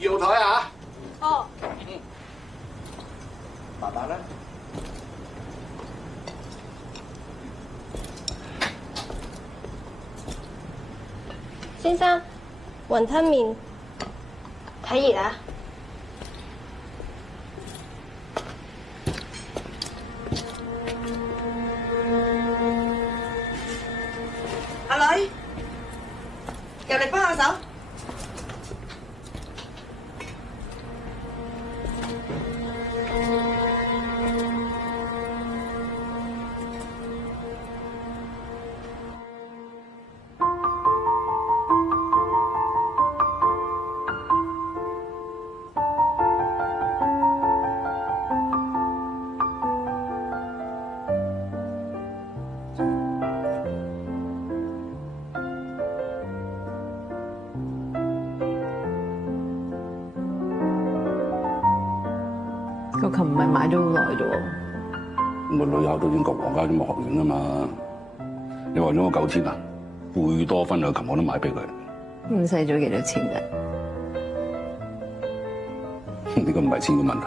2號台啊！哦。慢慢啦。先生，雲吞麵睇熱啊！阿女，入嚟幫下手。個琴唔係買咗好耐啫喎。我女考到英國皇家音樂學院啊嘛，你話咗我9000啊？貝多芬嘅琴我都買俾佢。唔使咗幾多錢啫？呢個唔係錢嘅問題。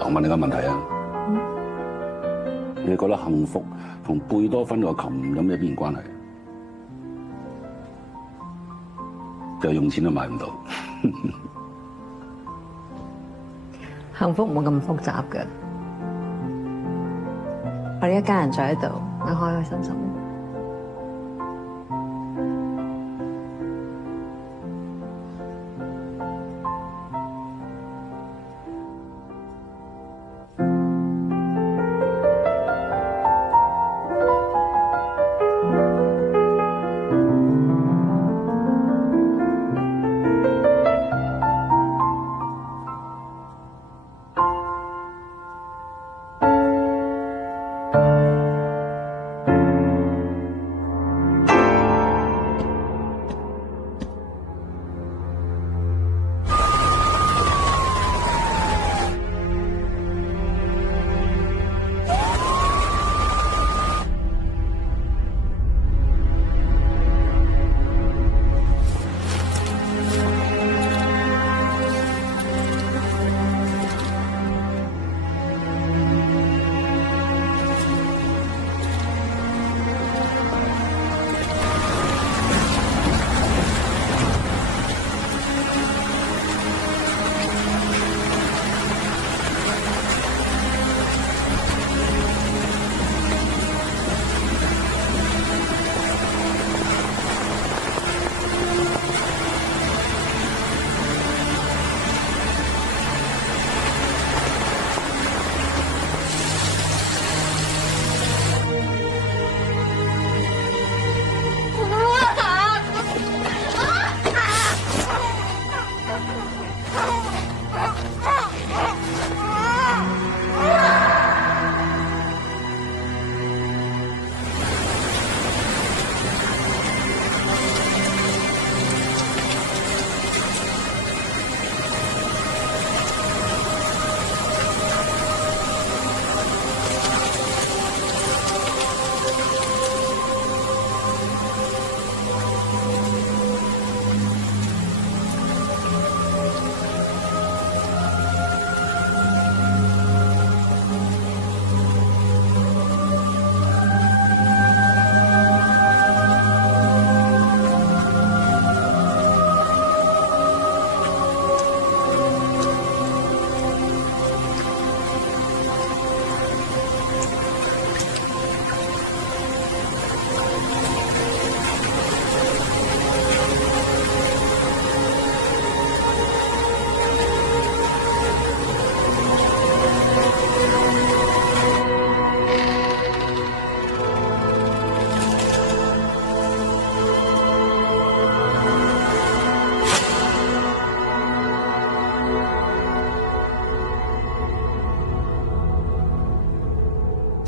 我問你個問題啊，你覺得幸福同貝多芬個琴有咩必然關係？就係用錢都買唔到。幸福冇咁複雜嘅，我哋一家人在喺度，我開開心心。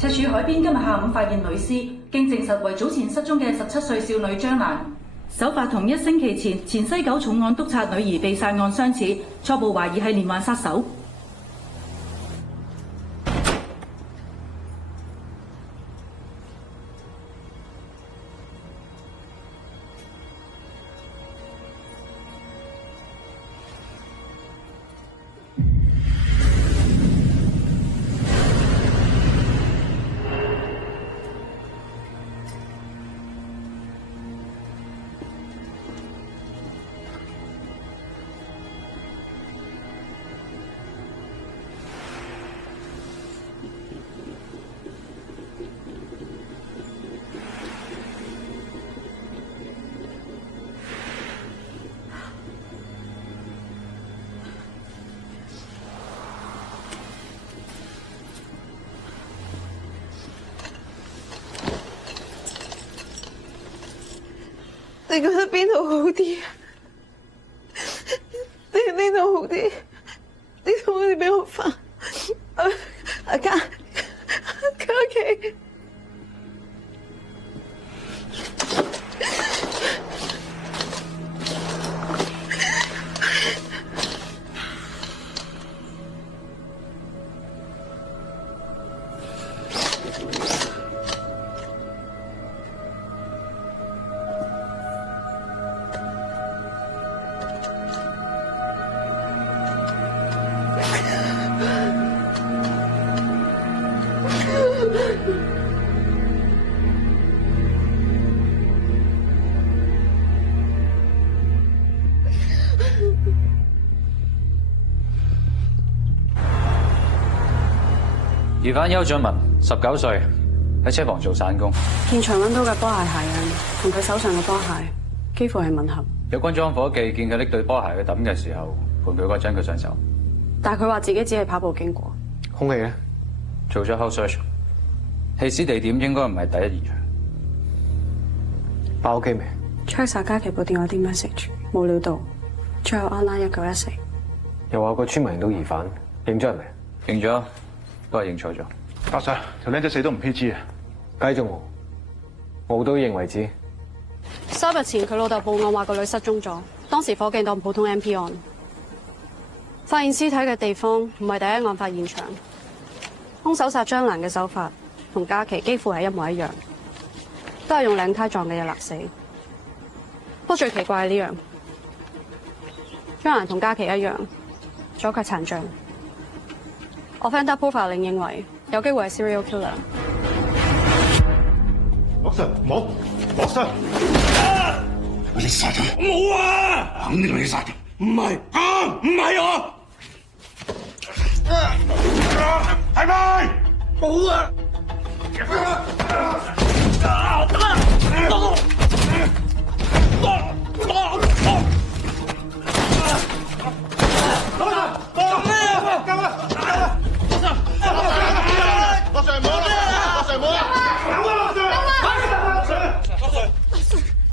赤柱海邊今日下午發現女屍，經證實為早前失蹤嘅17歲少女張蘭。手法同1星期前西九重案督察女兒被殺案相似，初步懷疑係連環殺手。你覺得邊度好啲？呢度好啲？呢度好似俾我煩。阿嘉琪。疑犯邱俊文，19歲，喺車房做散工。現場揾到嘅波鞋鞋印同佢手上嘅波鞋幾乎係吻合。有軍裝伙計見佢拎對波鞋去抌嘅時候，判佢嗰陣佢上手。但係佢話自己只係跑步經過。空氣咧？做咗 house search，棄屍地點應該唔係第一現場。包 OK 未 check 晒嘉琪部電話啲 message， 冇料到，最後 online 1914。又話個村民認到疑犯，認咗人未？認咗，都係認錯咗。阿 Sir，條靚仔死都唔披知啊！繼續我到認為止。3日前佢老豆報案話個女失蹤咗，當時火警當普通 MP 案。發現屍體嘅地方唔係第一案發現場，兇手殺張蘭嘅手法同嘉琪幾乎係一模一樣，都係用領呔撞嘅嘢勒死。不過最奇怪係呢樣，張蘭同嘉琪一樣，左腳殘障。Offender profiling 認為有機會係 serial killer。莫 Sir， 冇，莫 Sir， 你殺咗我？冇啊！肯定係你殺嘅，唔係啊，唔係我，係咪？冇啊！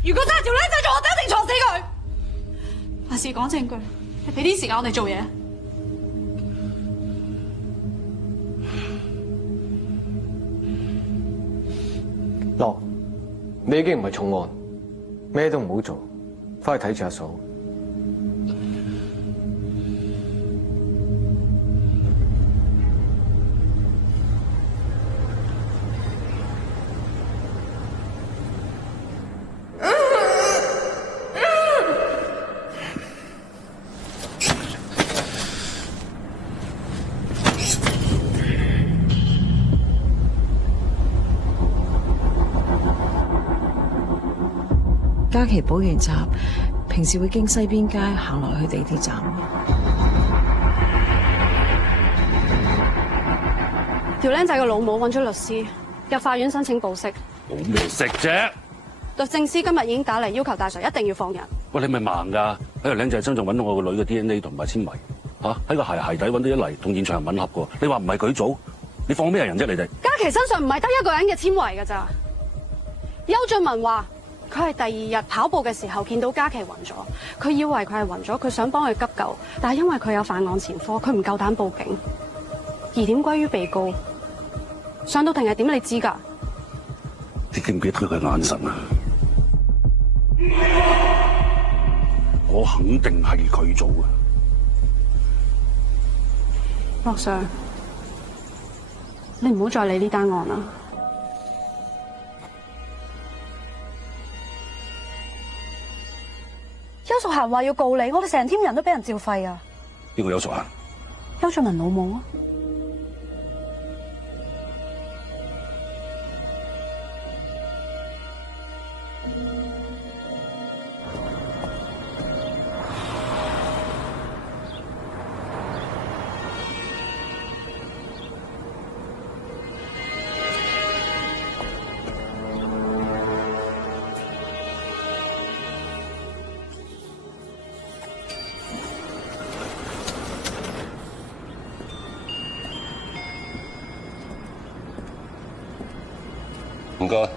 如果真係條僆仔做，我哋一定坐死佢。還是講證據，你俾啲時間我哋做嘢。樂，你已經唔係重案，咩都唔好做，翻去睇住阿嫂。嘉琪補完習，平時會經西邊街行落去地鐵站。條僆仔個老母揾咗律師入法院申請保釋。冇咩食啫？律政司今日已經打嚟要求大 Sir 一定要放人。喂，你咪盲㗎？喺條僆仔身上揾到我個女嘅 DNA 同埋纖維，喺個鞋底揾到一泥，同現場吻合㗎。你話唔係佢做？你放咩人啫？你哋？嘉琪身上唔係得一個人嘅纖維㗎咋？邱俊文話。佢係第二日跑步嘅時候見到嘉琪暈咗，佢以為佢係暈咗，佢想幫佢急救，但係因為佢有犯案前科，佢唔夠膽報警，疑點歸於被告。上到庭係點你知㗎？你記唔記得佢嘅眼神啊？我肯定係佢做嘅。樂 Sir， 你唔好再理呢單案啦。邱淑嫻話要告你，我哋成 team 人都俾人照肺啊！呢個邱淑嫻，邱俊文老母啊！唔該。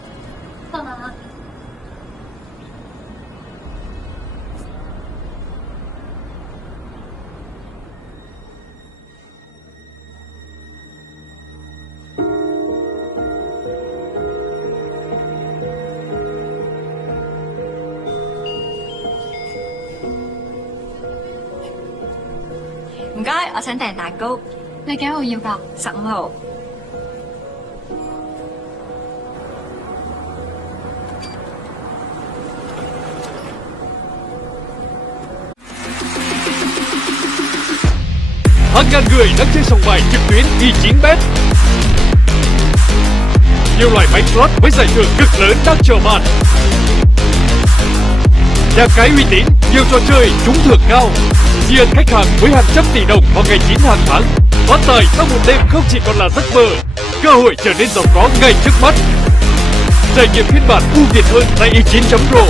唔該，我想訂蛋糕。你幾號要㗎？15號。Hàng ngàn người đang chơi sòng bài trực tuyến E9bet. Nhiều loại máy slot với giải thưởng cực lớn đang chờ bạn. Nhà cái uy tín, nhiều trò chơi trúng thưởng cao. Tri ân khách hàng với hàng trăm tỷ đồng vào ngày 9 hàng tháng. Phát tài sau một đêm không chỉ còn là giấc mơ, cơ hội trở nên giàu có ngay trước mắt. Trải nghiệm phiên bản ưu việt hơn tại E9.pro.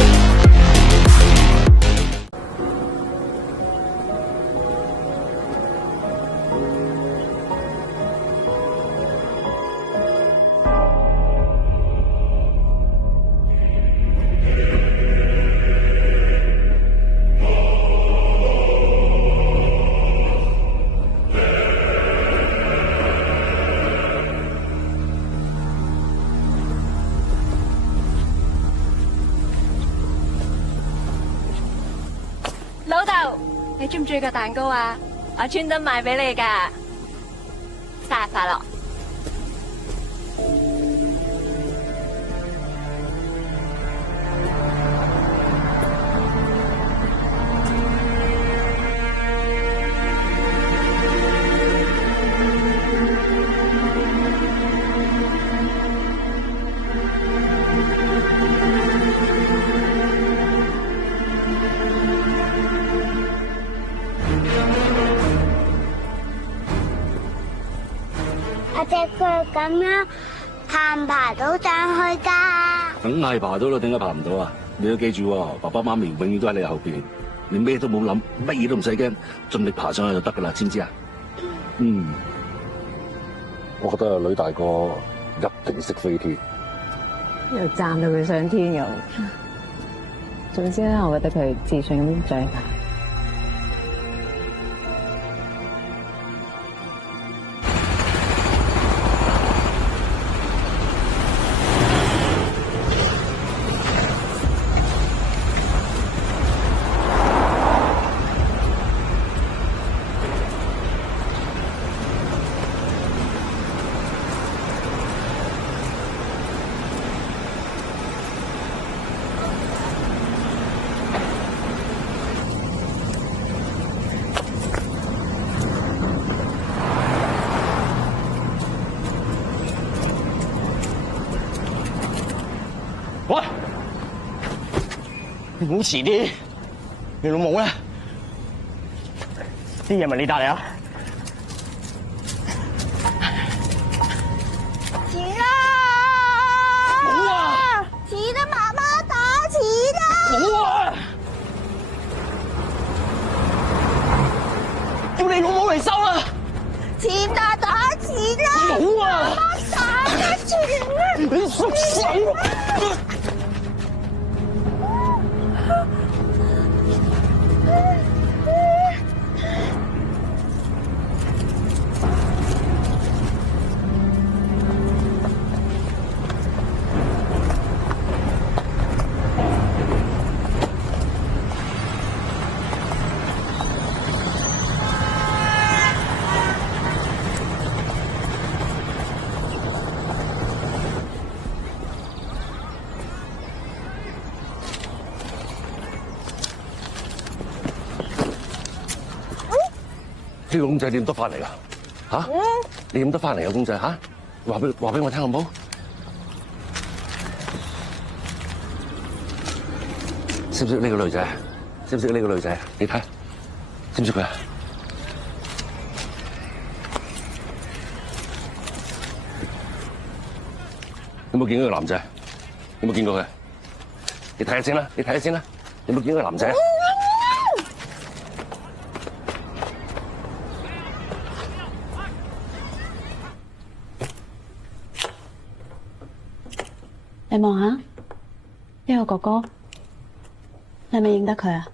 老豆，你中唔中意個蛋糕啊？我專登買俾你㗎，生日快樂！我隻腳咁樣爬唔爬到上去㗎？梗係爬到啦，點解爬唔到啊？你要記住喎，爸爸媽咪永遠都喺你後邊，你咩都冇諗，乜嘢都唔使驚，盡力爬上去就得㗎啦，知唔知啊？我覺得女大個一定識飛天，又讚到佢上天又。總之咧，我覺得佢自信咁最大。喂，你唔好遲啲，你老母咧？啲嘢咪你帶嚟啊？錢啊！冇啊！錢啊！媽媽打錢啊！冇啊！叫你老母嚟收啊！錢啊！打錢啊！冇啊！媽媽打嘅錢啊！你縮手！呢個公仔你點得翻嚟㗎？嚇？你點得翻嚟嘅公仔嚇？話俾我聽好唔好？識唔識呢個女仔？識唔識呢個女仔？你睇，識唔識佢啊？有冇見過個男仔？有冇見過佢？你睇下先啦，你睇下先啦，有冇見過個男仔？你望下呢個哥哥，你係咪認得佢啊？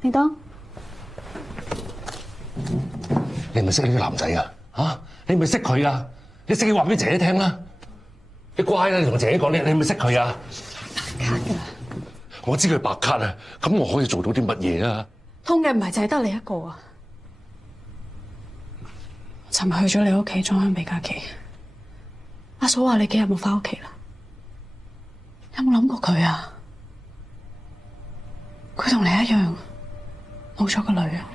叮當，你係咪識呢個男仔啊？嚇，你係咪識佢啊？你識嘅話俾姐姐聽啦。你乖啦，你同姐姐講，你係咪識佢啊？白卡㗎，我知佢白卡啊，咁我可以做到啲乜嘢啊？通嘅唔係淨係得你一個啊！尋日去咗你屋企裝香俾嘉琪，阿嫂話你幾日冇返屋企啦？有冇諗過佢啊？佢同你一樣冇咗個女啊！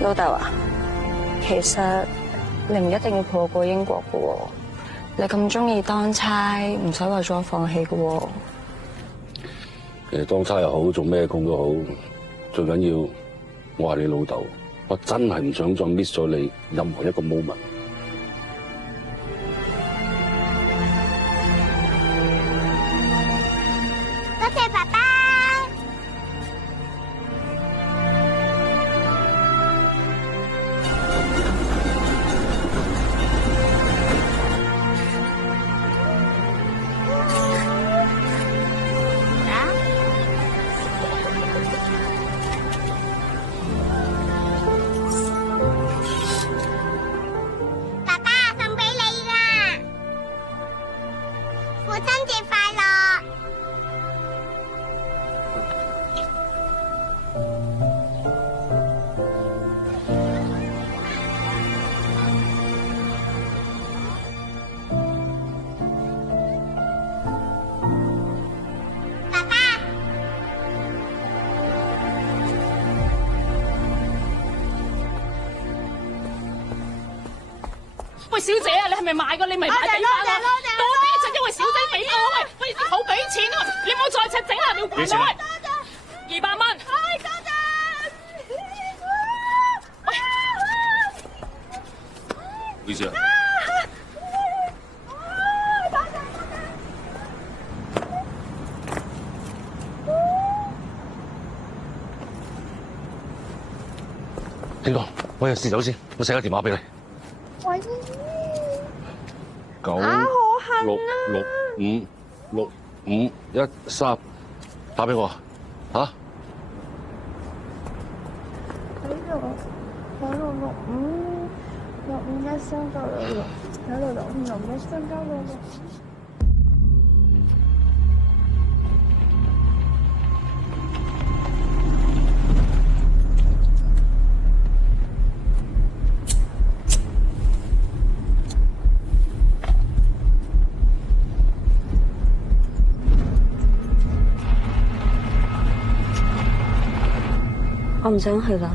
老豆啊，其實你唔一定要抱過英國噶喎，你咁中意當差，唔使為咗我放棄噶喎。其實當差又好，做咩工都好，最緊要我係你老豆，我真係唔想再 miss 咗你任何一個 moment。多謝爸爸。喂，小姐啊，你係咪買過？你咪買俾翻我。多啲就因為小姐俾我，喂，好俾錢啊！你唔好再整下尿罐啦，喂，200蚊。多謝。喂，唔好意思啊。天哥，我有事走先，我寫個電話俾你。喂，966565513，打俾我嚇。我唔想去啦。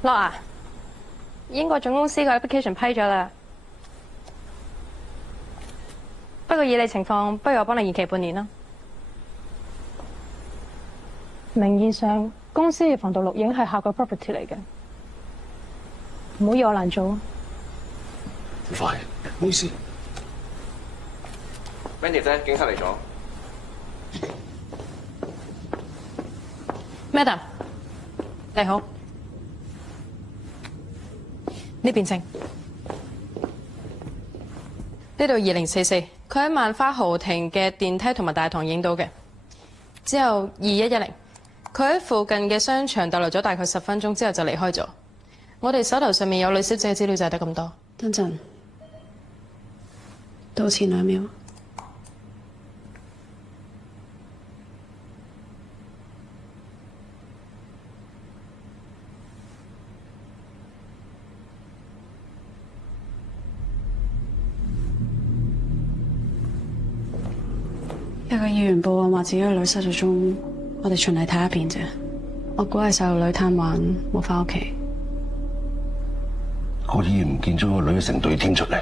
樂啊，英國總公司個 application 批咗啦。不過以你情況，不如我幫你延期半年啦。名義上，公司嘅防盜錄影係客個 property 嚟嘅，唔好以我難做啊！快，唔好意思。Mandy 姐，警察嚟咗。Madam， 你好，呢邊請。呢度2044，佢喺萬花豪庭嘅電梯同埋大堂影到嘅。之後2110，佢喺附近嘅商場逗留咗大概10分鐘之後就離開咗。我哋手頭上面有呂小姐嘅資料就係得咁多。等陣，到前2秒。有個議員報案話自己個女失咗蹤，我哋循例睇一遍啫。我估係細路女貪玩，冇返屋企。個議員唔見咗個女成隊 team 出嚟，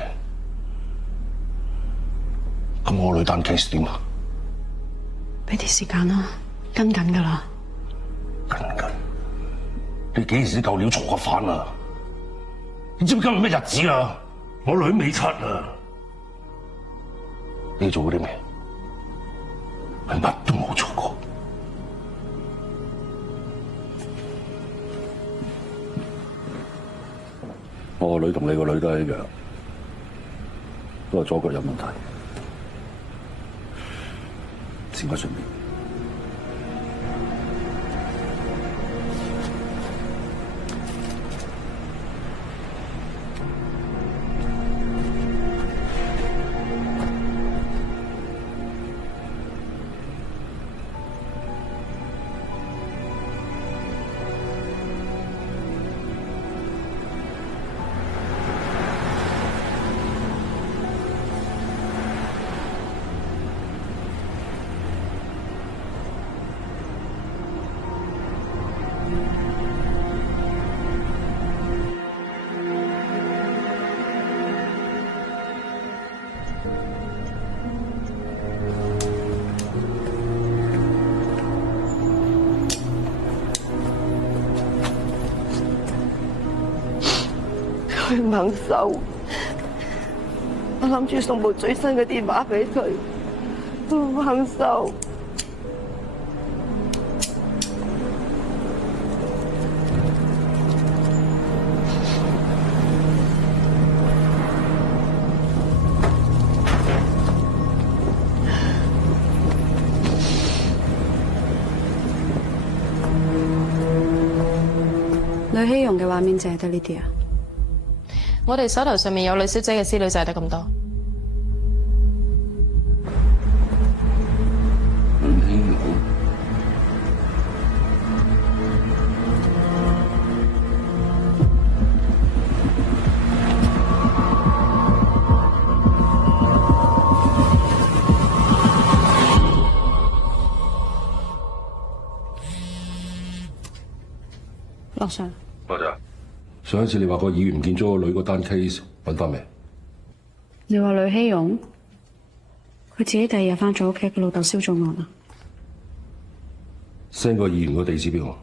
咁我女單 case 點啊？俾啲時間啦，跟緊㗎啦。跟緊？你幾時夠料坐翻啊？你知唔知今日咩日子啊？我女未出啊！你做過啲咩？係乜都冇做過。我個女同你個女都係一樣，都係左腳有問題。先喺上面。佢唔肯收，我諗住送部最新嘅電話俾佢，佢唔肯收。呂希容嘅畫面淨係得呢啲啊？我哋手頭上面有呂小姐嘅資料就係得咁多。樂 Sir，多謝。上一次你話個議員唔見咗個女嗰單 case 揾翻未？你話呂希容，佢自己第二日翻咗屋企，佢老豆燒咗案啊 send 個議員個地址俾我。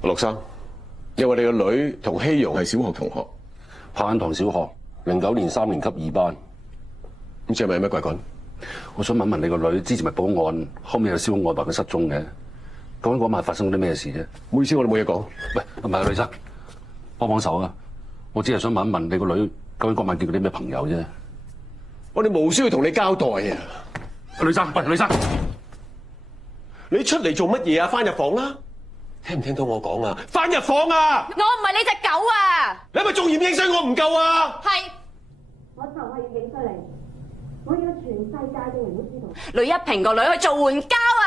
陸生，因為你個女同希容係小學同學，柏恩堂小學09年3年級2班。咁即係咪有咩鬼講？我想問問你個女之前咪報案，後尾又燒案話佢失蹤嘅，究竟嗰晚發生咗啲咩事啫？唔好意思，我哋冇嘢講。喂，唔係，女生，幫手啊！我只係想問一問你個女，究竟嗰晚見過啲咩朋友啫？我哋冇需要同你交代啊！女生，喂，女生，你出嚟做乜嘢啊？翻入房啦！聽唔聽到我講啊？翻入房啊！我唔係你隻狗啊！你係咪仲嫌影衰我唔夠啊？係。我就係要影衰你，我要全世界嘅人都知道。呂一平個女去做援交啊！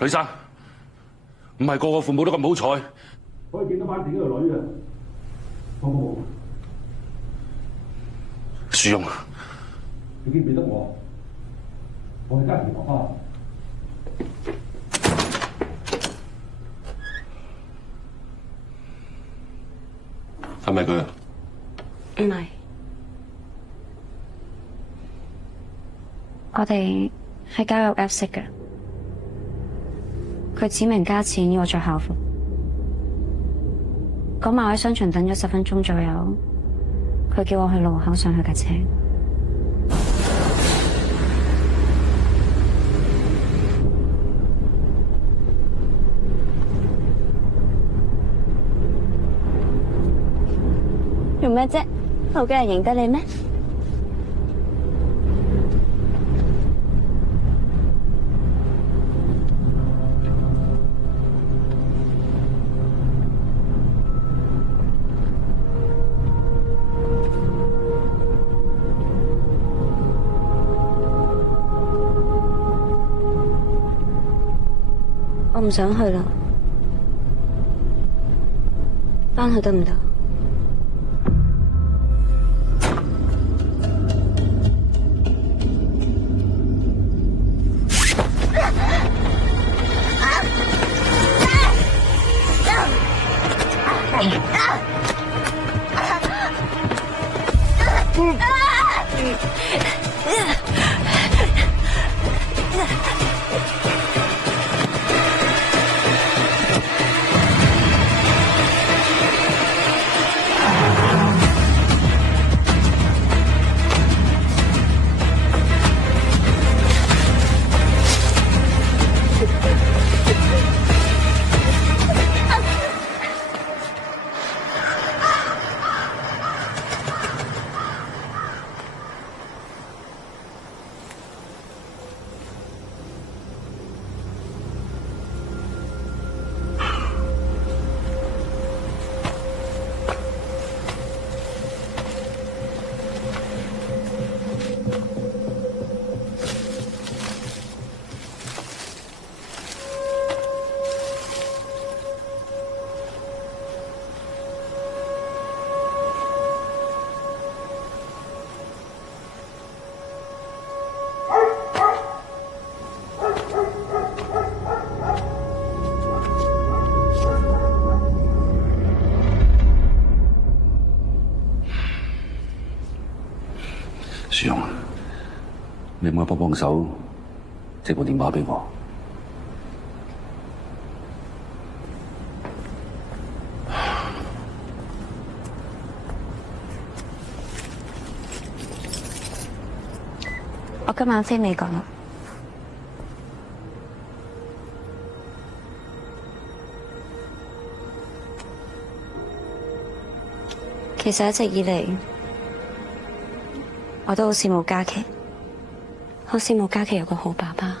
女生，唔係個個父母都咁好彩，可以見得翻自己個女啊！好冇？樹勇，你記唔記得我？我係家庭爸爸。係咪佢？唔係，我哋喺交友 App 識嘅。佢指明加錢要我着校服。嗰晚喺商場等咗10分鐘左右，佢叫我去路口上去架車。做咩啫？好嘅人認得你咩？我唔想去啦，返去得唔得？樹勇，你可唔可以幫手借部電話俾我？我今晚飛美國啦。其實一直以嚟，我都好羨慕嘉琪，好羨慕嘉琪有個好爸爸。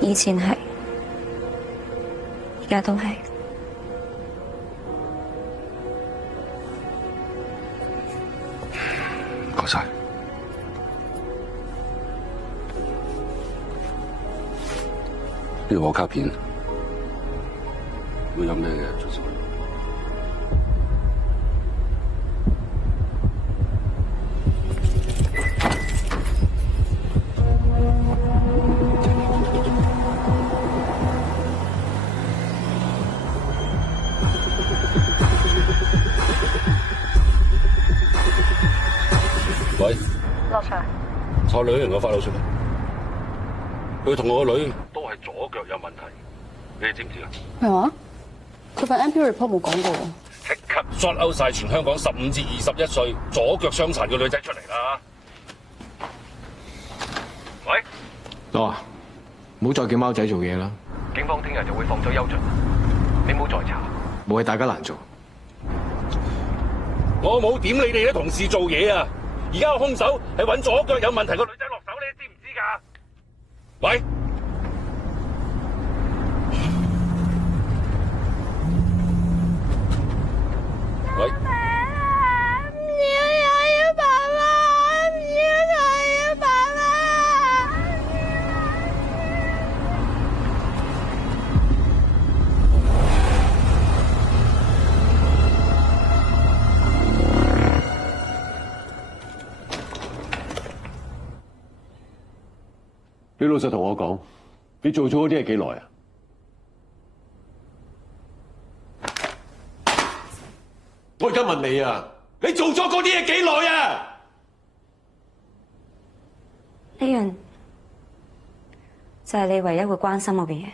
以前係，而家都係。唔該晒。呢個我卡片，如果有咩嘅隨時。喂，落場。我女人個發到出嚟，佢同我個女都係左腳有問題，你哋知唔知啊？咩話？佢份 MP report 冇講過喎。即刻 short out 晒全香港15至21歲左腳傷殘嘅女仔出嚟啦！喂，羅啊，唔好再叫貓仔做嘢啦。警方聽日就會放咗邱俊，你唔好再查。冇嘢大家難做。我冇點你哋啲同事做嘢啊！而家個兇手係揾左腳有問題個女仔落手，你知唔知㗎？喂！喂！你老實同我講，你做咗嗰啲係幾耐啊？我而家問你啊，你做咗嗰啲嘢幾耐啊？呢樣就係你唯一會關心我嘅嘢。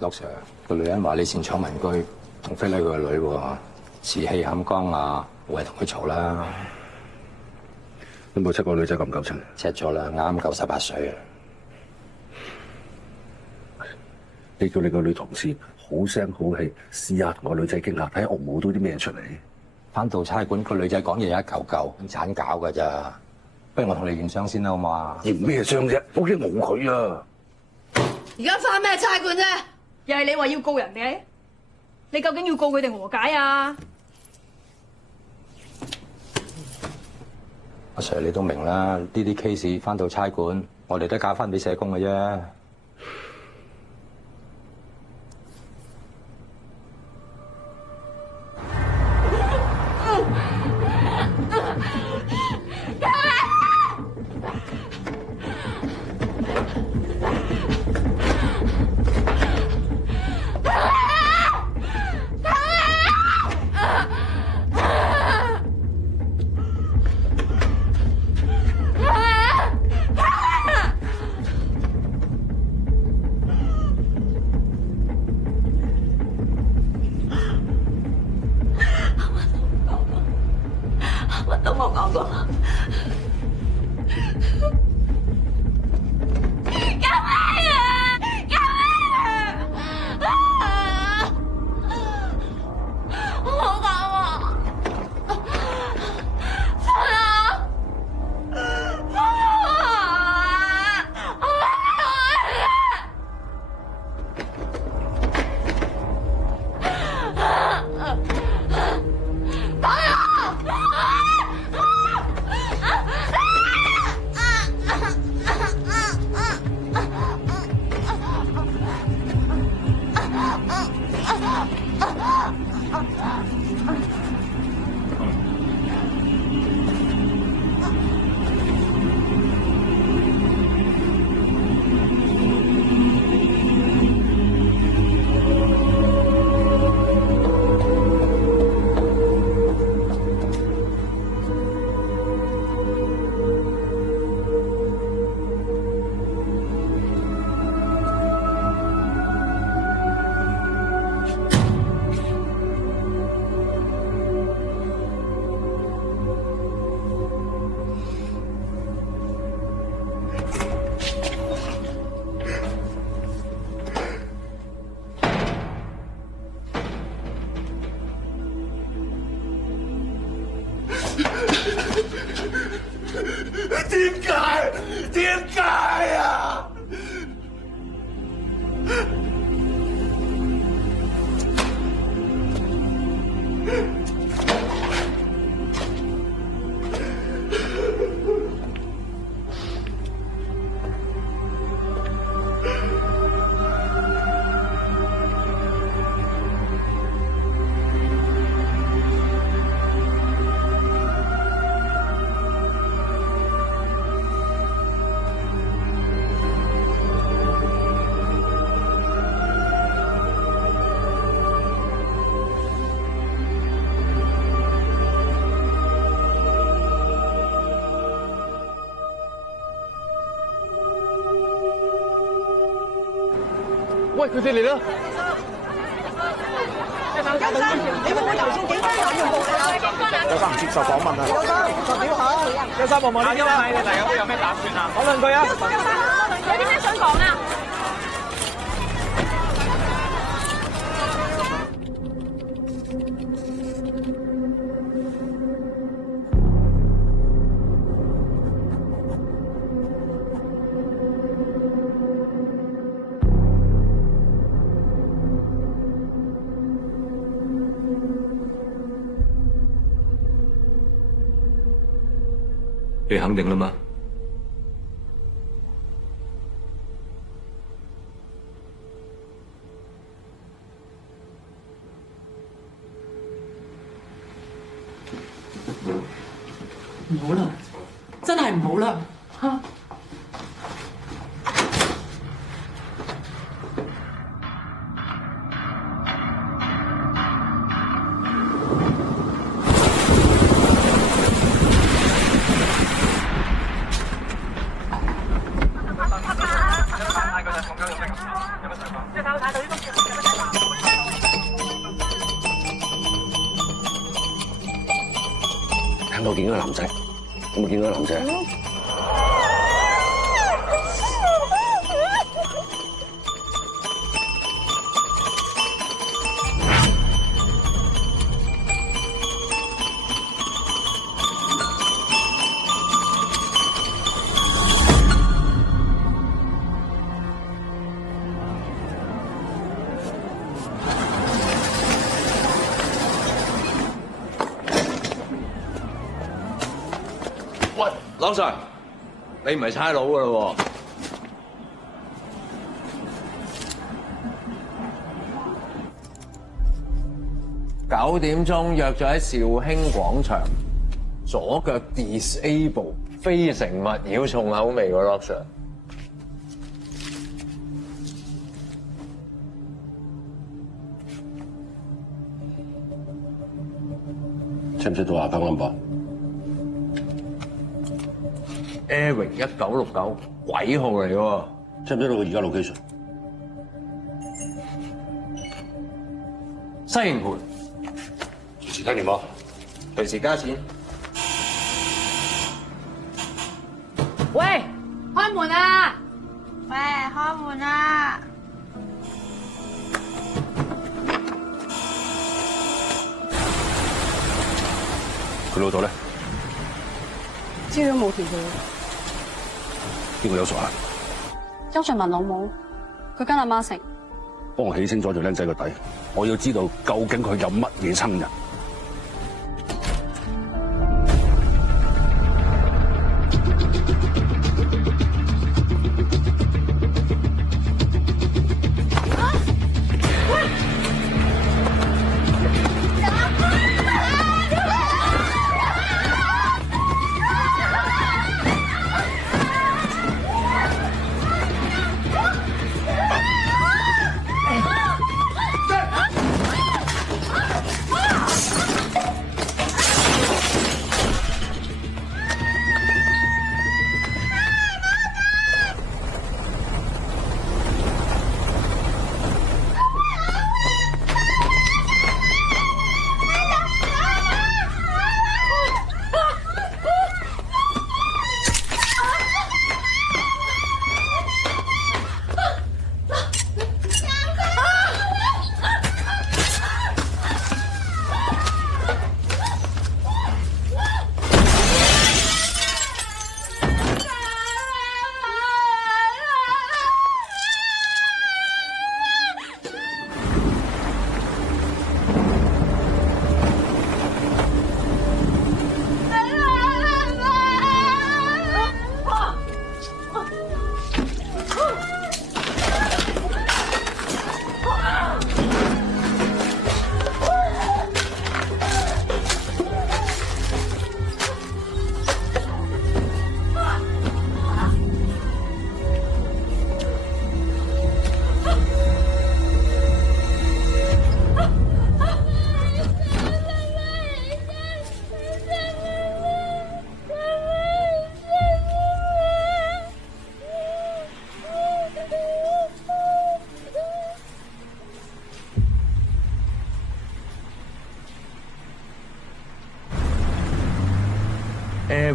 陸 Sir， 個女人話你擅闖民居，同非禮佢個女喎，瓷器冚缸啊，我係同佢嘈啦。有冇7個女仔咁夠稱？check咗啦，啱夠18歲啊！你叫你個女同事好聲好氣，試下同個女仔傾下，睇下我冇到啲咩出嚟。返到差館，個女仔講嘢一嚿嚿，盞搞㗎咋？不如我同你驗傷先啦，好嘛？驗咩傷啫？我驚冇佢啊！而家返咩差館啫？又係你話要告人嘅？你究竟要告佢定和解啊？阿 Sir， 你都明啦，呢啲 case 返到差館，我哋都交翻俾社工嘅啫。都冇講過。救命啊！救命啊！我冇講喎。放啊！放啊！放啊！喂，佢哋嚟啦！邱生，你會唔會投訴警方濫用暴力啊？邱生唔接受訪問啊！邱生，代表下。邱生望望呢啲啦，你哋有咩打算啊？討論句啊！有啲咩想講啊？你肯定啦嘛？唔好啦，真係唔好啦嚇！聽到見到個男仔，有冇見到個男仔？喂，朗 Sir， 你唔係差佬噶咯？9點鐘約咗喺肇興廣場，左腳 disable， 非誠勿擾，重口味喎 ，Rock Sir。識唔識到阿香 number？ Eric 1969鬼號嚟喎，識唔識到佢而家 location？ 西營盤，隨時聽電話，隨時加錢。喂，開門啊！喂，開門啊！佢老豆咧？資料冇填佢。邊個有熟客？邱俊文老母，佢跟阿媽食。幫我起清楚條僆仔個底，我要知道究竟佢有乜嘢親人。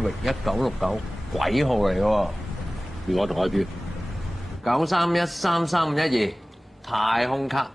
域1969鬼號嚟嘅喎。電話同 IP 9313312太空卡。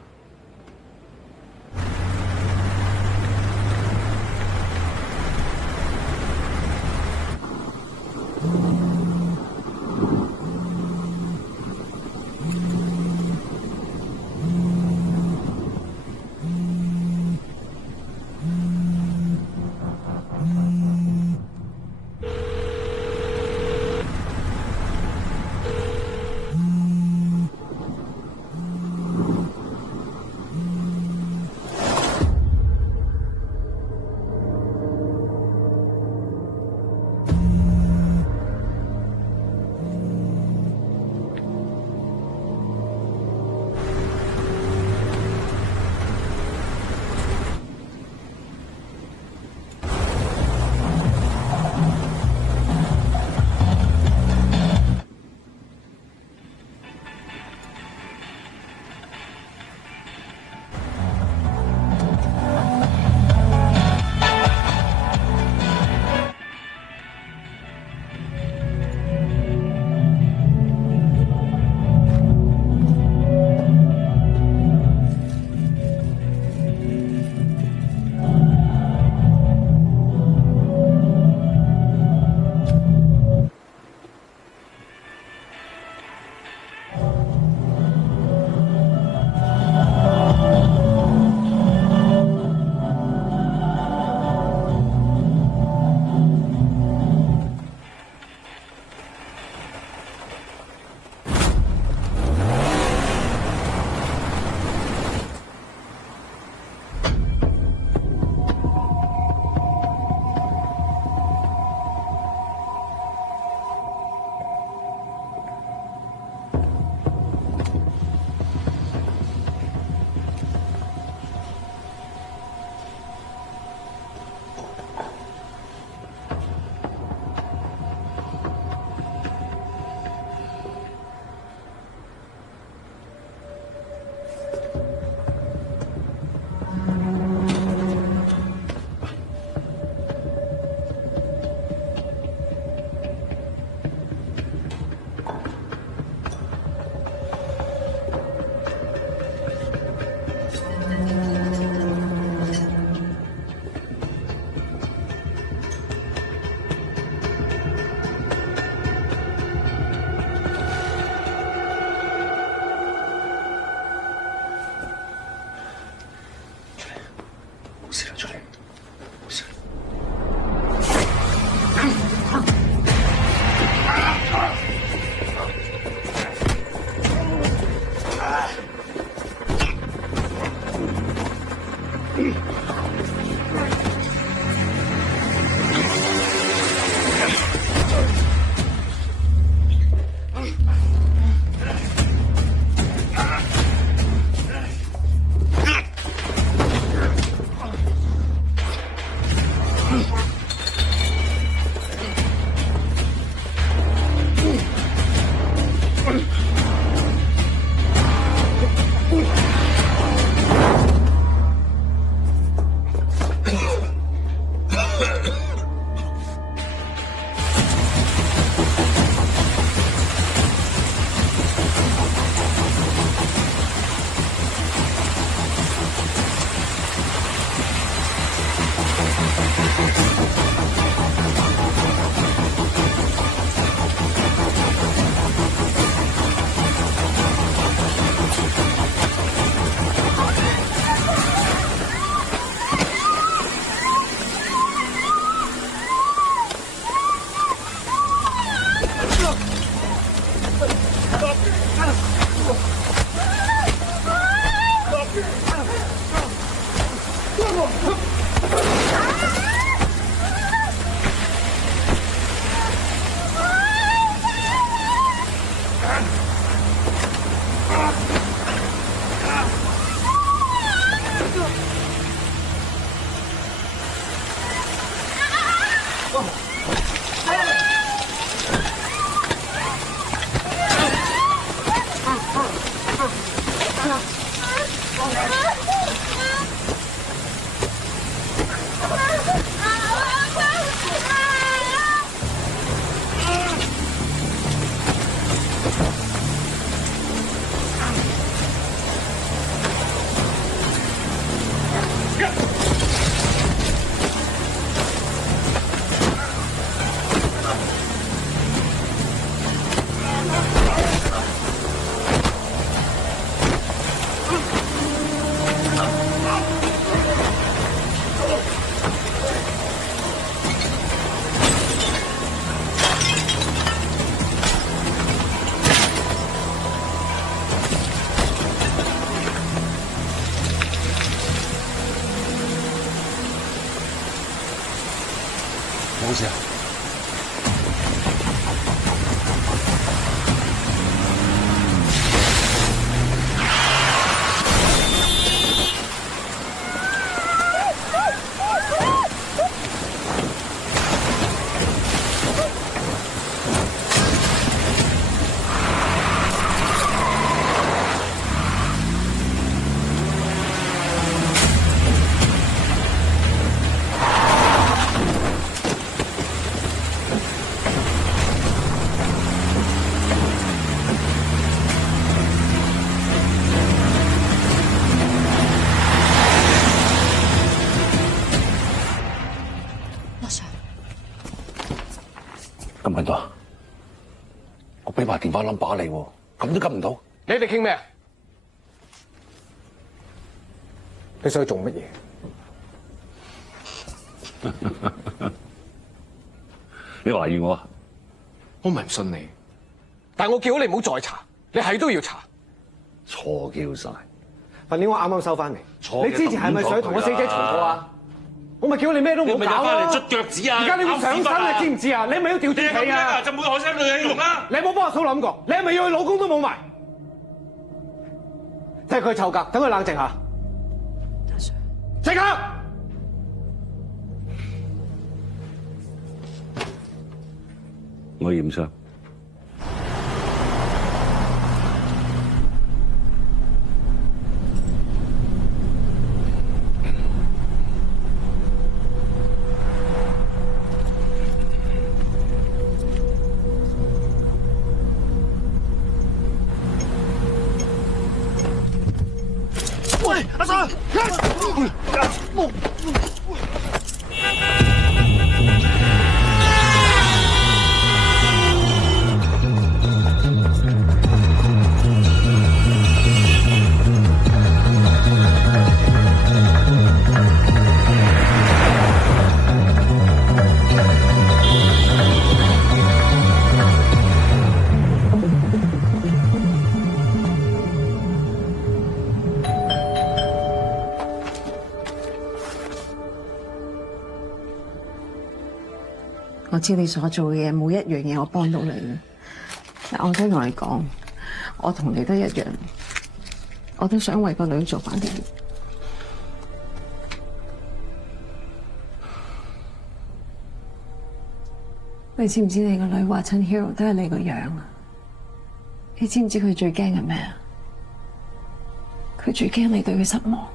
冇事啊？撳唔到，我俾埋電話 number 你喎，咁都撳唔到。你哋傾咩啊？你想去做乜嘢？你懷疑我啊？我唔係唔信你，但係我叫你唔好再查，你係都要查。錯叫晒，份料我啱啱收翻嚟。錯你之前係咪想同個死者重過啊？我咪叫你咩都冇搞翻嚟捽腳趾啊！而家你會上身啊，知唔知啊？你咪要調轉企啊！就冇海參女人用啦！你有冇幫阿嫂諗過？你係咪要佢老公都冇埋？踢佢臭格，等佢冷靜下。阿 Sir，即刻！我驗傷。喂，阿 Sir，我知你所做嘅嘢冇一樣嘢我幫到你嘅，但我想同你講，我同你都一樣，我都想為個女做翻啲嘢。你知唔知你個女話親 Hero 都係你個樣啊？你知唔知佢最驚係咩啊？佢最驚你對佢失望。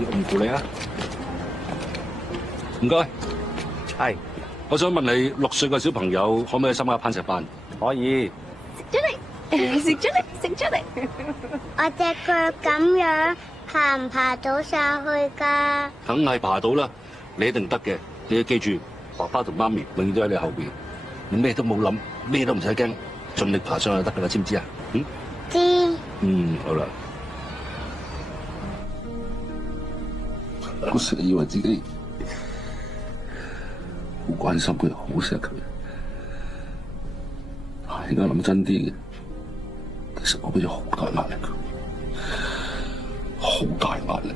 唔顧你啊！唔該，係。我想問你，6歲嘅小朋友可唔可以參加攀石班？可以。食咗你！我隻腳咁樣爬唔爬到上去㗎？梗係爬到啦，你一定得嘅。你要記住，爸爸同媽咪永遠都喺你後邊，你咩都冇諗，咩都唔使驚，盡力爬上去就得㗎啦，知唔知啊？知。好啦。我成日以為自己好關心佢，好錫佢，而家諗真啲嘅，其實我俾咗好大壓力佢，好大壓力。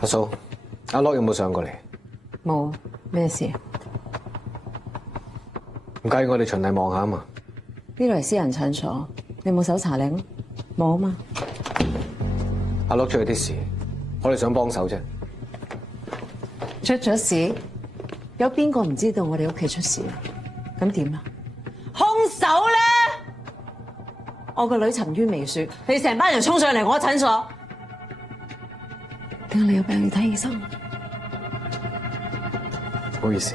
阿嫂，阿樂有冇上過嚟？冇，咩事？唔介意我哋循例望下啊嘛？呢度係私人診所，你冇搜查令？冇啊嘛。阿樂出咗啲事，我哋想幫手啫。出咗事？有邊個唔知道我哋屋企出事啊？咁點啊？兇手咧？我個女沉於微雪，你成班人衝上嚟我診所，定係你有病要睇醫生？唔好意思，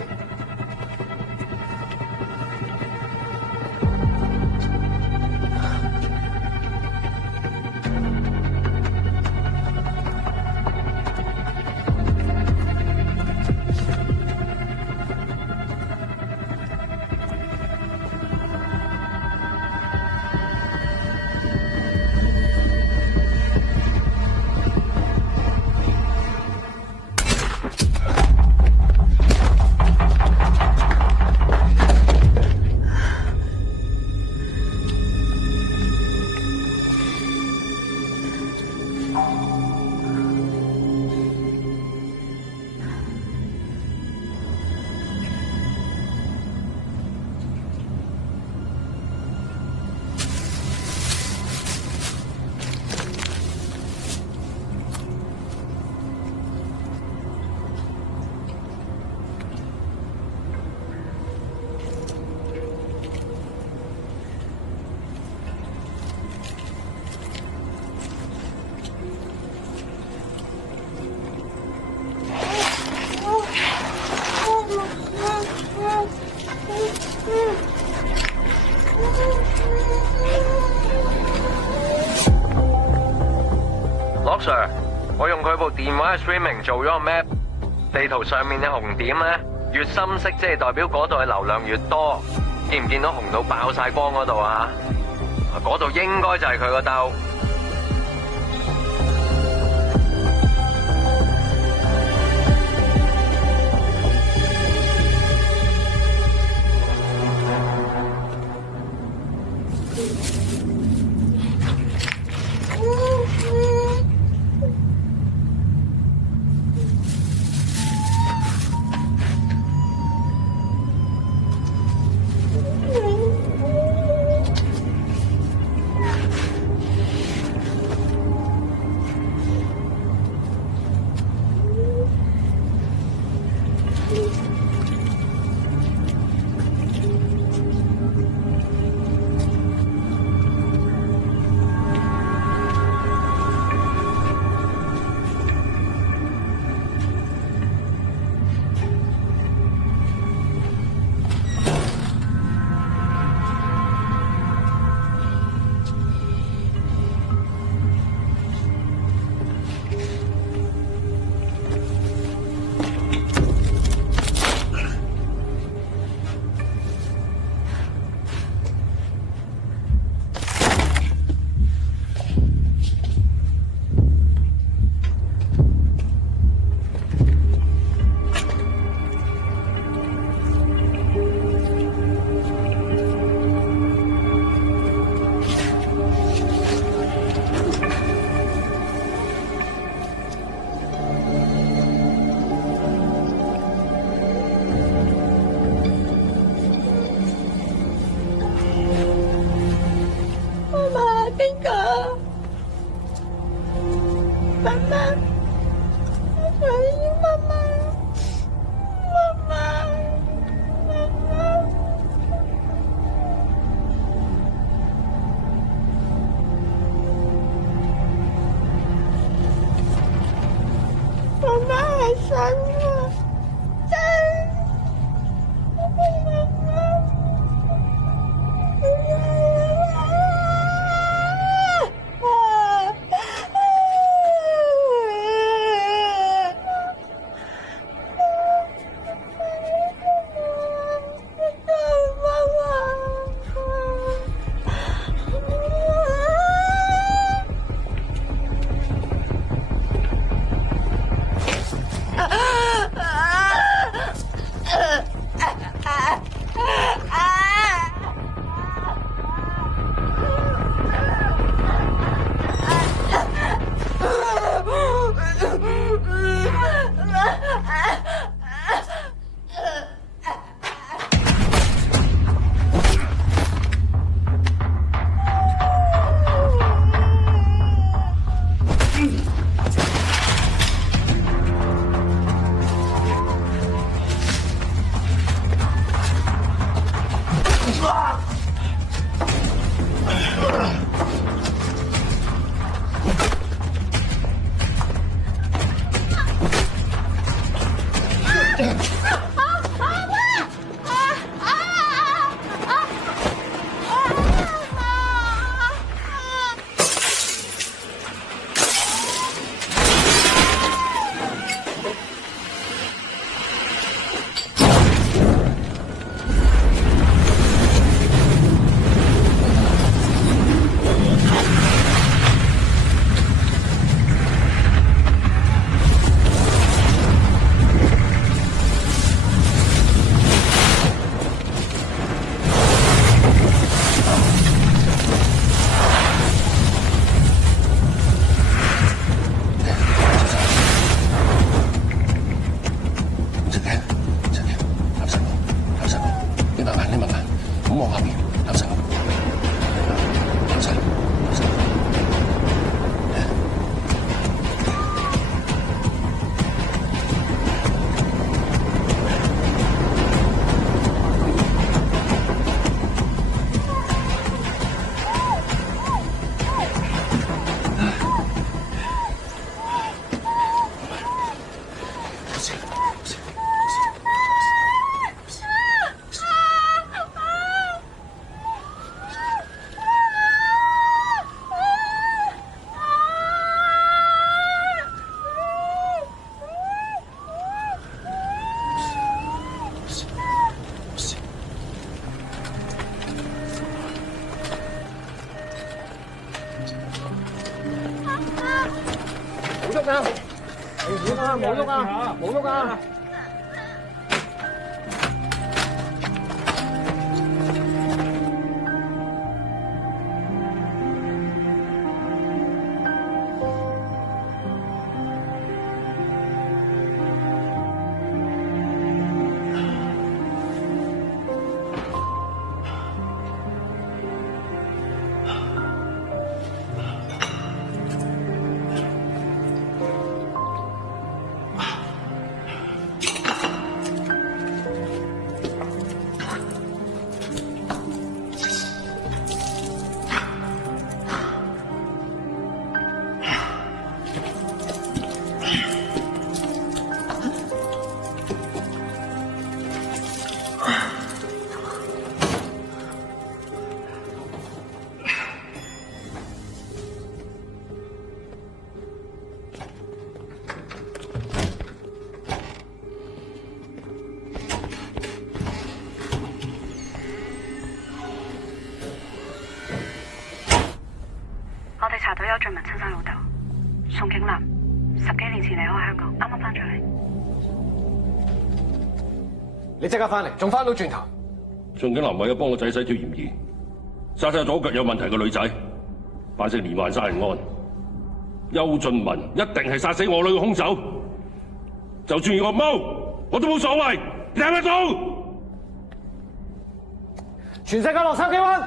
我用佢部電話嘅 streaming 做咗個 map， 地圖上面嘅紅點咧，越深色即係代表嗰度嘅流量越多。見唔見到紅到爆晒光嗰度啊？嗰度應該就係佢個兜。錢啊！冇喐啊！冇喐啊！我哋查到邱俊文親生老豆宋景林10幾年前離開香港，啱啱翻咗嚟。你即刻翻嚟，仲翻到轉頭。宋景林為咗幫個仔洗脱嫌疑，殺咗左腳有問題嘅女仔，扮成連環殺人案。邱俊文一定係殺死我女嘅兇手，就算要我踎，我都冇所謂。你聽得到？全世界落手幾穩？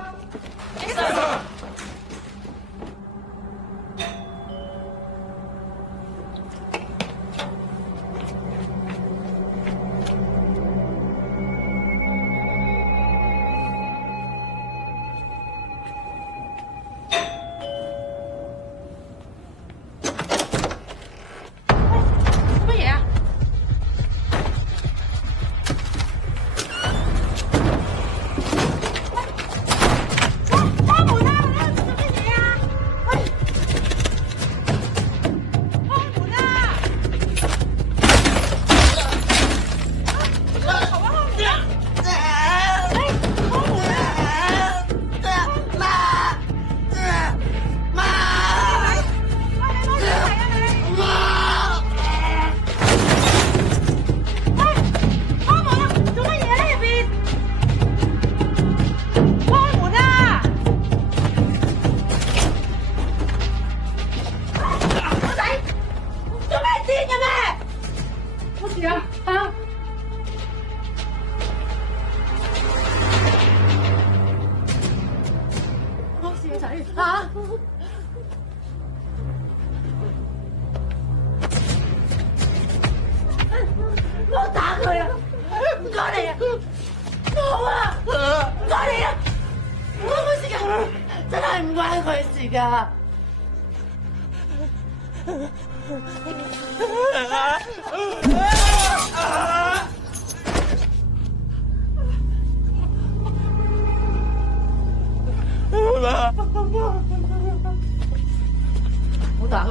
唔好打佢，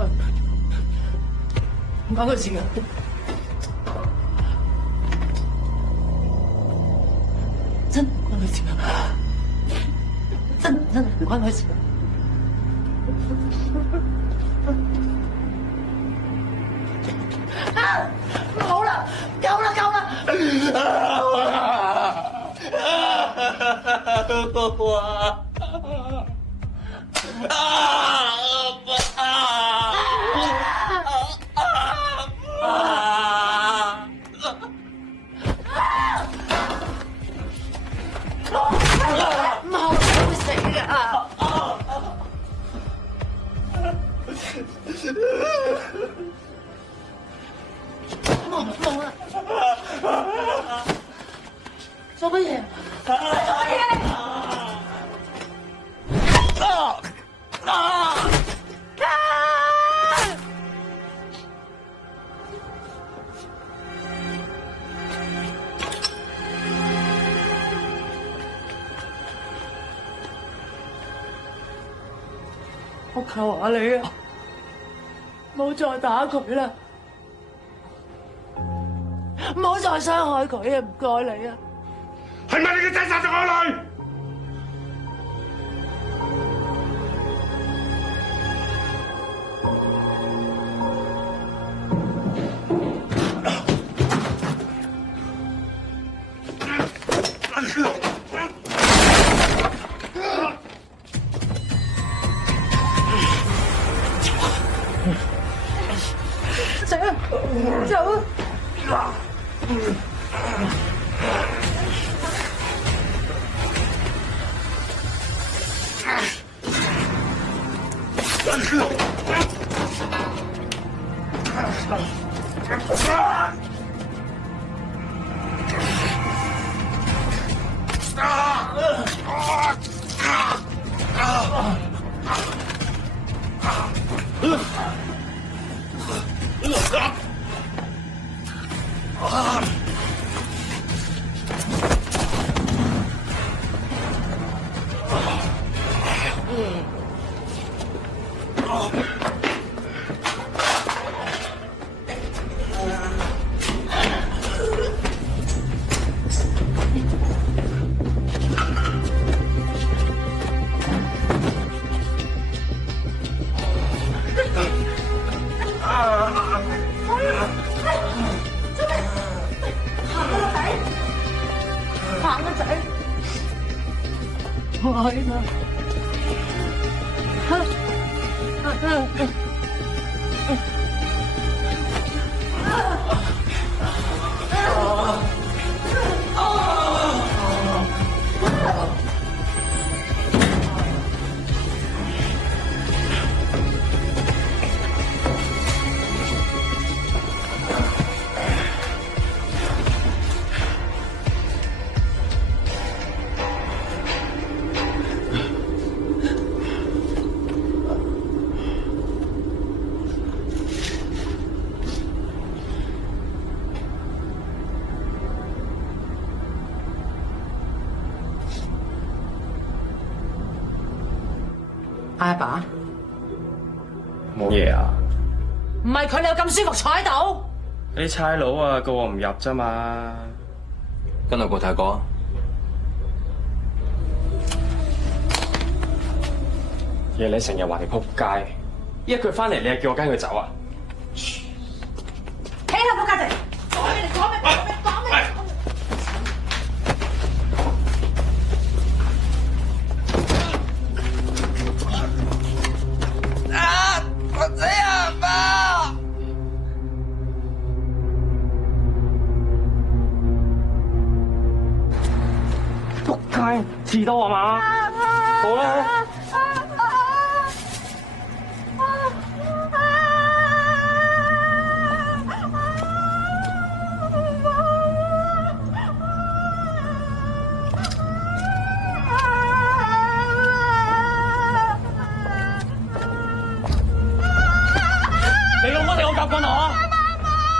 唔關佢事嘅。真唔關佢事嘅，真唔關佢事嘅。好啦，夠啦！貓會死㗎！冇啦！做乜嘢？我求下你啊，冇再打佢啦，唔好再傷害佢啊！唔該你啊！係咪你嘅仔殺咗我女？走。阿爸，冇嘢啊？唔係佢，你有咁舒服坐喺度？啲差佬啊，告我唔入啫嘛。跟我過睇過。爺你成日話你仆街，一句翻嚟你又叫我跟佢走啊？起啦，仆街仔！講咩？講咩？講咩？我死啊爸！仆街，遲到啊嘛？好啦。你老母哋我夾棍啊！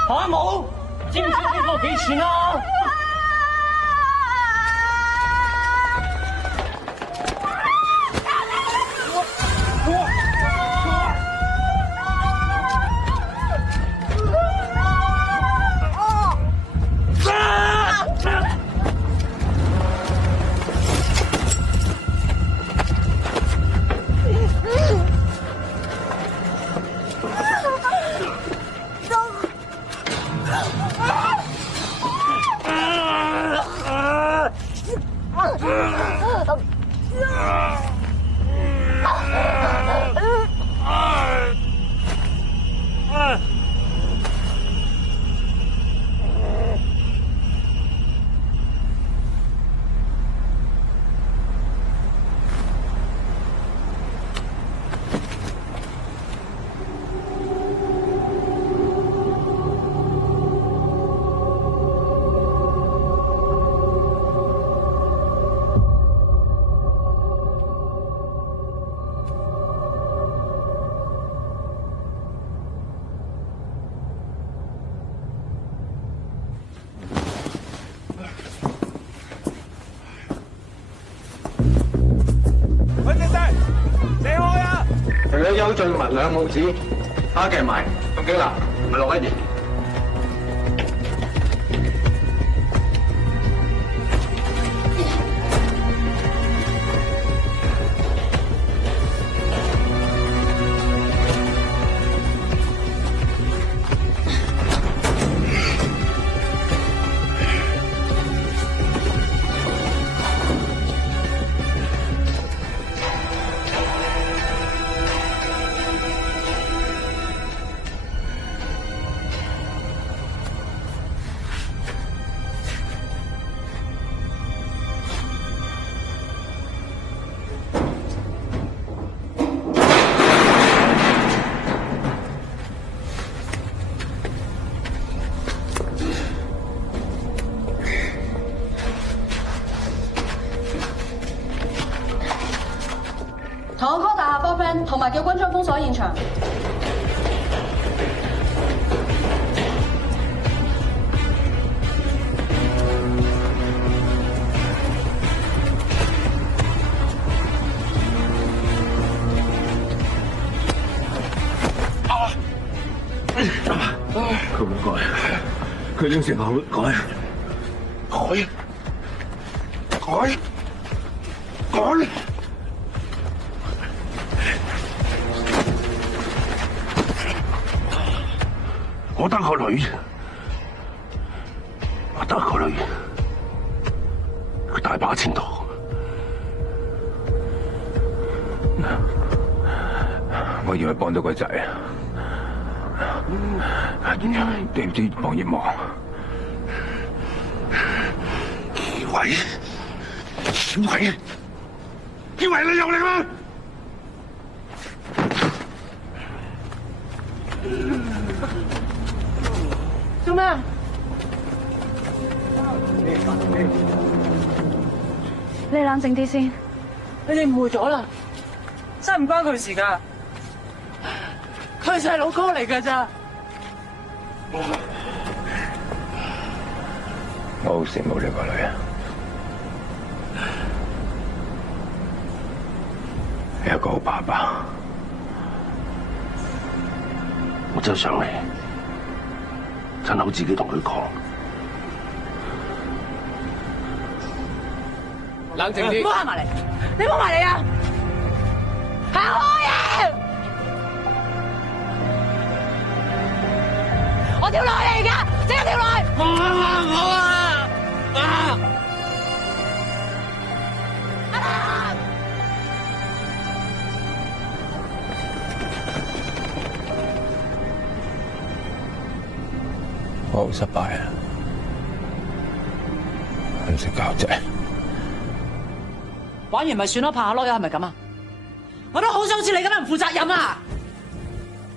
嚇冇？知唔知呢個幾錢啊？邱俊文2毫子，蝦嘅埋，咁幾難，唔係6一2。同埋叫軍裝封鎖現場。佢唔改，佢應承我會改，我得個女，佢大把前途。我以為幫到個仔啊！點知望一望，以為你有力啦！做咩？你冷靜啲先，你哋誤會咗啦，真係唔關佢事㗎，佢細佬哥嚟㗎咋。我好羨慕你個女啊！有一個好爸爸，我真係想你，親口自己同佢講。冷靜啲！唔好行埋嚟！你唔好埋嚟啊！行開啊！我條女嚟㗎，即係條女！好啊！我好失敗啊！唔識教仔。玩完咪算咯，拍下囉，係咪咁啊？我都好想好似你咁樣唔負責任啊！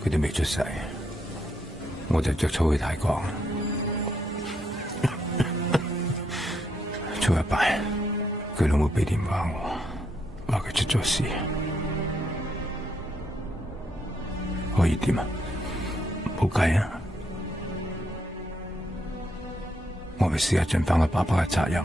佢哋未出世，我就着草去泰國。早一排，佢老母俾電話我，話佢出咗事，可以點啊？冇計啊！我咪試下盡翻我爸爸嘅責任。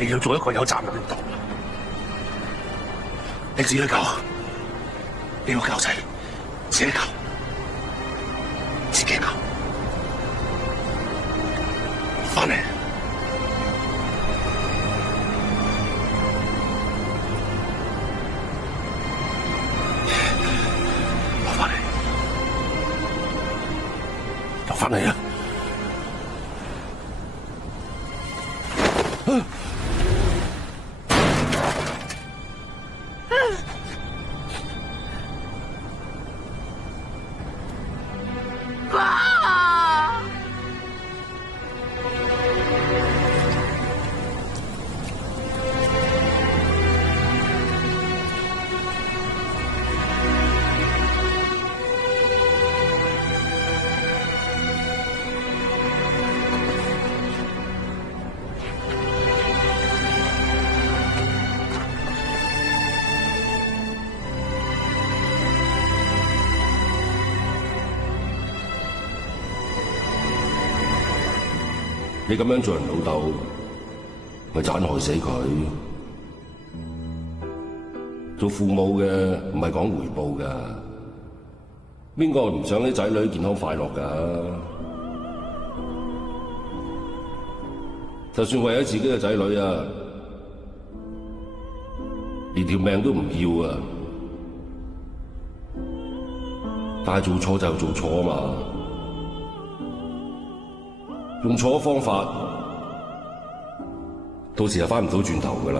你要做一個有責任嘅人，你自己教，你要教仔，自己教，自己教，翻嚟。落翻嚟，落翻嚟啊！你咁樣做人老豆，咪盞害死佢。做父母嘅唔係講回報噶，邊個唔想啲仔女健康快樂噶？就算為咗自己嘅仔女啊，連條命都唔要啊！但係做錯就做錯啊嘛。用錯方法，到時就返唔到轉頭㗎喇。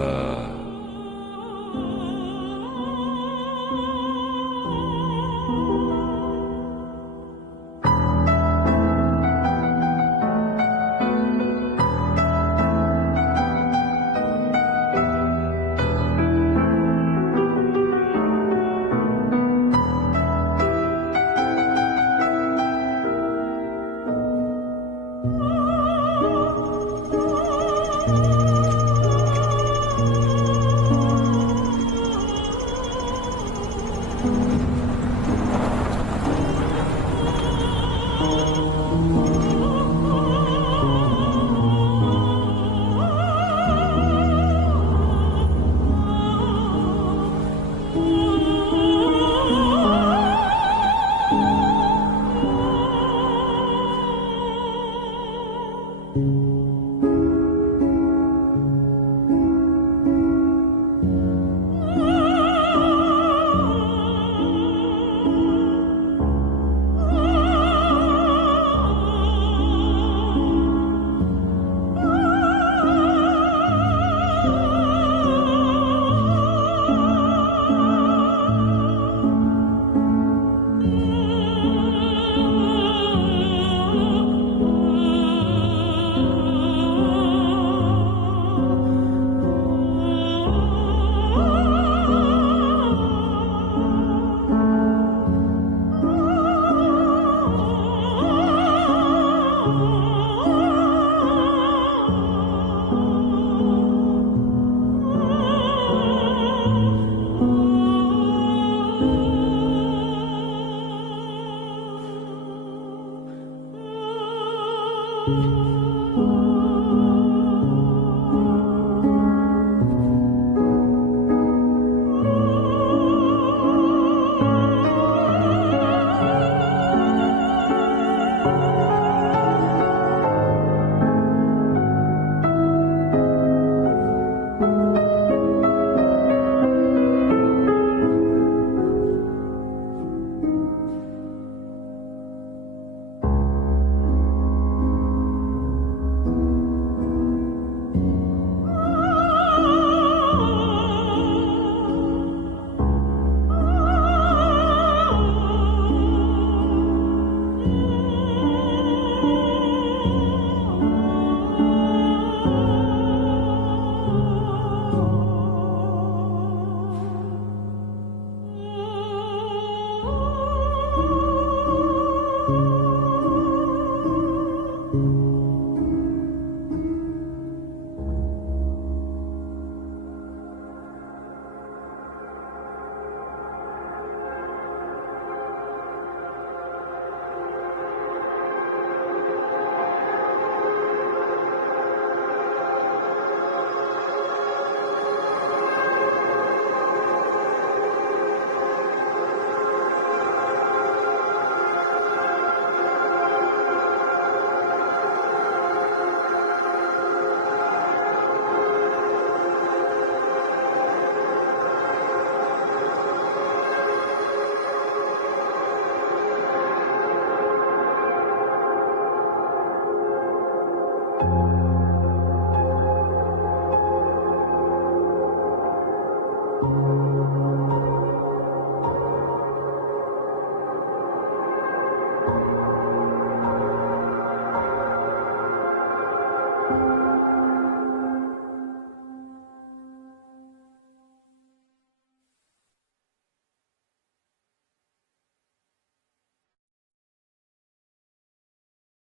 Thank you.